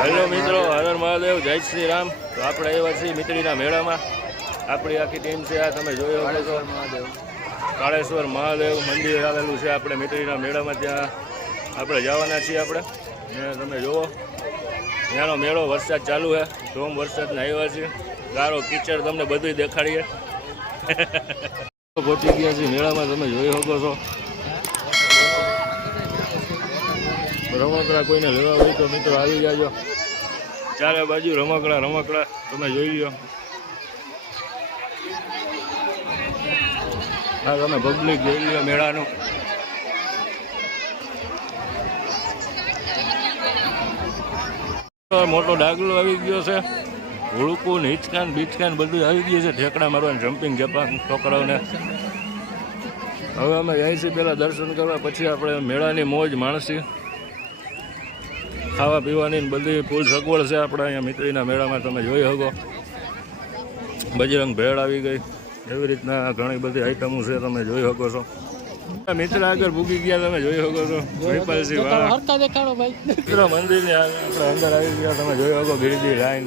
Hello મિત્રો, હર મહાદેવ, જય શ્રી રામ. તો આપણે આવ્યા છીએ મિત્રીના મેળામાં. આપણી આખી ટીમ છે. આ તમે જોયો છો કાળેશ્વર મહાદેવ મંદિર આવેલું છે આપણે મિત્રીના મેળામાં. ત્યાં આપણે જવાના છીએ આપણે. ને તમે જુઓ ત્યાંનો મેળો, વરસાદ ચાલુ છે, ધોમ વરસાદના આવ્યા છીએ. ગારો કીચડ તમને બધું દેખાડીએ. પહોંચી ગયા છીએ મેળામાં, તમે જોઈ શકો છો. રમકડા કોઈને લેવા હોય તો મિત્રો આવી જાજો. ચારે બાજુ રમકડા તમે જોઈ લો. હા, તમે પબ્લિક જોઈ લો મેળાનું. મોટો ડાગલો આવી ગયો છે. હુડકું, હિચકાન બીચકાન બધું આવી ગયું છે. ઠેકડા મારવાનું, જમ્પિંગ જપાન છોકરાઓને. હવે અમે જઈએ છીએ પહેલાં દર્શન કરવા, પછી આપણે મેળાની મોજ માણસી. ખાવા પીવાની બધી ફૂલ સગવડ છે આપણે અહીંયા મિત્રીના મેળામાં. તમે જોઈ શકો બજરંગ ભેળ આવી ગઈ, એવી રીતના ઘણી બધી આઈટમો છે, તમે જોઈ શકો છો. મિત્ર આગળ ભૂગી ગયા, તમે જોઈ શકો છો. મહિપાલસિંહ મિત્ર મંદિરની આપણે અંદર આવી ગયા, તમે જોઈ શકો. ગીરજી લાઈન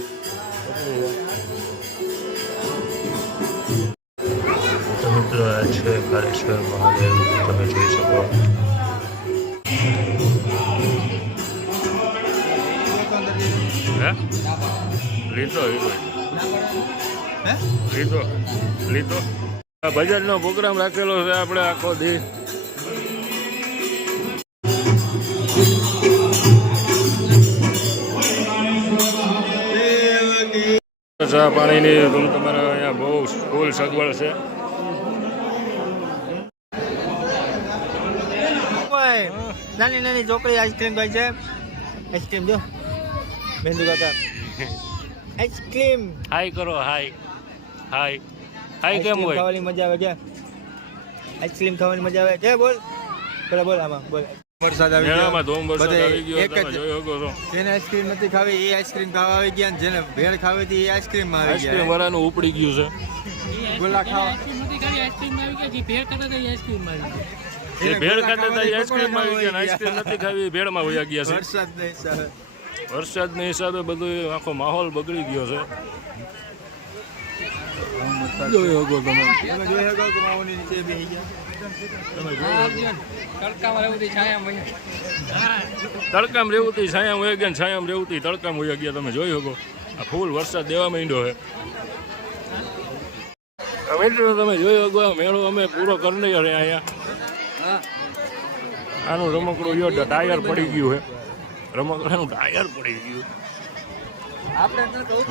મિત્રો આ છે કાળેશ્વર મહાદેવ, તમે જોઈ શકો. લીધો ભજનનો પ્રોગ્રામ રાખેલો છે આપણે આખો દી. ચા પાણીની તમારે અહીંયા બહુ ફૂલ સગવડ છે. નાની નાની ચોકડી આઈસ્ક્રીમ ભાઈ છે. આઈસ્ક્રીમ જો બેંદુ કાકા આઈસ્ક્રીમ. હાય કરો, હાય હાય હાય. કેમ હોય? ખાવાની મજા આવે કે આઈસ્ક્રીમ ખાવાની મજા આવે કે? બોલ પેલા બોલ, આમાં બોલ. વરસાદ આવી ગયો, ધોમ વરસાદ આવી ગયો, તમે જોઈ શકો છો. જેને આઈસ્ક્રીમ નથી ખાવી એ આઈસ્ક્રીમ ખાવા આવી ગયા, જેને ભેળ ખાવી હતી એ આઈસ્ક્રીમ માં આવી ગયા. આઈસ્ક્રીમ વાળાનું ઉપડી ગયું છે. ગોલા ખાવા ભેળ ખાતા હતા આઈસ્ક્રીમ માં આવી ગયા. આઈસ્ક્રીમ નથી ખાવી, ભેળમાં વયા ગયા છે. વરસાદના હિસાબે બધું આખો માહોલ બગડી ગયો છે. જોઈ શકો તમે. તડકામાં રહેવું છાયામાં વયા ગયા, છાયામાં રહેવું તડકામાં વયા ગયા. તમે જોઈ શકો આ ફૂલ વરસાદ દેવા માંડ્યો છે. મિત્રો તમે જોઈ શકો મેળો અમે પૂરો કરી લઈએ અહીંયા. આનું રમકડું જો ટાયર પડી ગયું છે. રમકડાનું ટાયર પડી ગયું.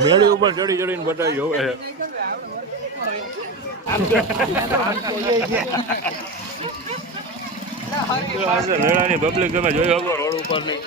મેળી ઉપર ચડી ચડીને બધા જોવે છે. મેળાની પબ્લિક તમે જોઈ શકો રોડ ઉપરની.